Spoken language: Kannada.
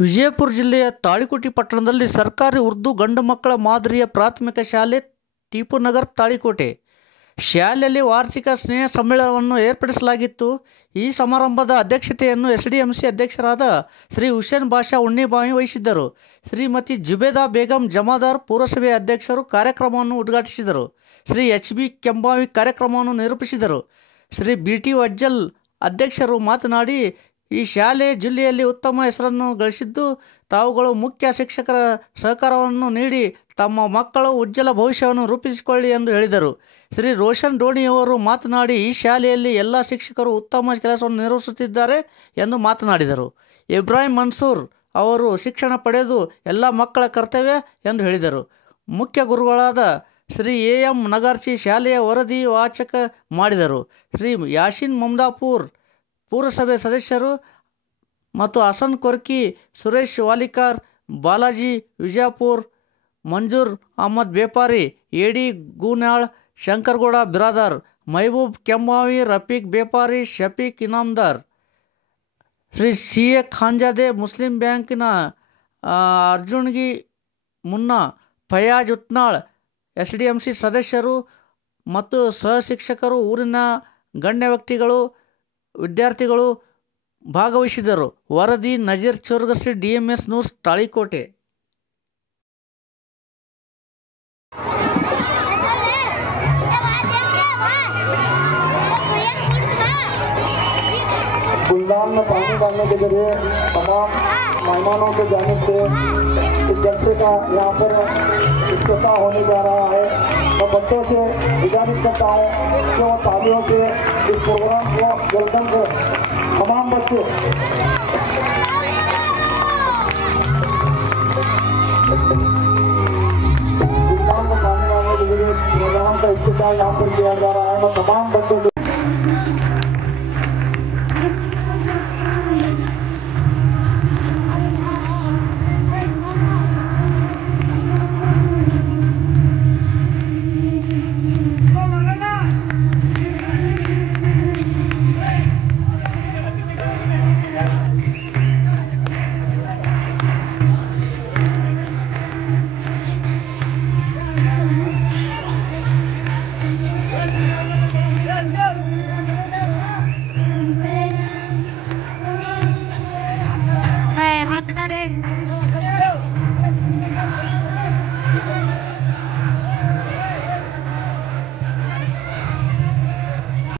ವಿಜಯಪುರ ಜಿಲ್ಲೆಯ ತಾಳಿಕೋಟೆ ಪಟ್ಟಣದಲ್ಲಿ ಸರ್ಕಾರಿ ಉರ್ದು ಗಂಡು ಮಕ್ಕಳ ಮಾದರಿಯ ಪ್ರಾಥಮಿಕ ಶಾಲೆ ಟಿಪ್ಪುನಗರ್ ತಾಳಿಕೋಟೆ ಶಾಲೆಯಲ್ಲಿ ವಾರ್ಷಿಕ ಸ್ನೇಹ ಸಮ್ಮೇಳನವನ್ನು ಏರ್ಪಡಿಸಲಾಗಿತ್ತು. ಈ ಸಮಾರಂಭದ ಅಧ್ಯಕ್ಷತೆಯನ್ನು SDMC ಅಧ್ಯಕ್ಷರಾದ ಶ್ರೀ ಹುಸೇನ್ ಬಾಷಾ ಉಣ್ಣಿಬಾವಿ ವಹಿಸಿದ್ದರು. ಶ್ರೀಮತಿ ಜುಬೇದಾ ಬೇಗಂ ಜಮಾದಾರ್ ಪುರಸಭೆ ಅಧ್ಯಕ್ಷರು ಕಾರ್ಯಕ್ರಮವನ್ನು ಉದ್ಘಾಟಿಸಿದರು. ಶ್ರೀ HB ಕೆಂಬಾವಿ ಕಾರ್ಯಕ್ರಮವನ್ನು ನಿರೂಪಿಸಿದರು. ಶ್ರೀ BT ಅಜ್ಜಲ್ ಅಧ್ಯಕ್ಷರು ಮಾತನಾಡಿ, ಈ ಶಾಲೆ ಜಿಲ್ಲೆಯಲ್ಲಿ ಉತ್ತಮ ಹೆಸರನ್ನು ಗಳಿಸಿದ್ದು, ತಾವುಗಳು ಮುಖ್ಯ ಶಿಕ್ಷಕರ ಸಹಕಾರವನ್ನು ನೀಡಿ ತಮ್ಮ ಮಕ್ಕಳ ಉಜ್ವಲ ಭವಿಷ್ಯವನ್ನು ರೂಪಿಸಿಕೊಳ್ಳಿ ಎಂದು ಹೇಳಿದರು. ಶ್ರೀ ರೋಷನ್ ಡೋಣಿಯವರು ಮಾತನಾಡಿ, ಈ ಶಾಲೆಯಲ್ಲಿ ಎಲ್ಲ ಶಿಕ್ಷಕರು ಉತ್ತಮ ಕೆಲಸವನ್ನು ನಿರ್ವಹಿಸುತ್ತಿದ್ದಾರೆ ಎಂದು ಮಾತನಾಡಿದರು. ಇಬ್ರಾಹಿಂ ಮನ್ಸೂರ್ ಅವರು ಶಿಕ್ಷಣ ಪಡೆದು ಎಲ್ಲ ಮಕ್ಕಳ ಕರ್ತವ್ಯ ಎಂದು ಹೇಳಿದರು. ಮುಖ್ಯ ಗುರುಗಳಾದ ಶ್ರೀ AM ನಗಾರ್ಚಿ ಶಾಲೆಯ ವರದಿ ವಾಚಕ ಮಾಡಿದರು. ಶ್ರೀ ಯಾಸಿನ್ ಮಮದಾಪುರ್ ಪುರಸಭೆ ಸದಸ್ಯರು ಮತ್ತು Hasan Korki, Suresh Valikar, Balaji Vijayapur, Manjoor Ahmed Bepari, AD Goonal, Shankargouda Biradar, Mehboob Kembhavi, Rafiq Bepari, Shafiq Inamdar, Shri CA Khanjade, Muslim ಬ್ಯಾಂಕಿನ ಅರ್ಜುನ್ಗಿ ಮುನ್ನಾ, ಫಯಾಜ್ ಉತ್ನಾಳ್, SDMC ಸದಸ್ಯರು ಮತ್ತು ಸಹಶಿಕ್ಷಕರು, ಊರಿನ ಗಣ್ಯ ವ್ಯಕ್ತಿಗಳು, ವಿದ್ಯಾರ್ಥಿಗಳು ಭಾಗವಹಿಸಿದರು. ವರದಿ ನಜೀರ್ ಚೋರ್ಗಸಿ, DMS ನ್ಯೂಸ್, ತಾಳಿಕೋಟೆ. गुलदान में पानी डालने के जरिए तमाम मेहमानों के जानिब से इस जलसे का यहाँ पर इफ्तिताह होने जा रहा है। मैं बच्चों से गुजारिश करता हूँ कि वो तालियों से इस प्रोग्राम को वेलकम कर तमाम बच्चे गुलदान में पानी डालने के जरिए प्रोग्राम का इफ्तिताह यहाँ पर किया जा रहा है। मैं तमाम बच्चों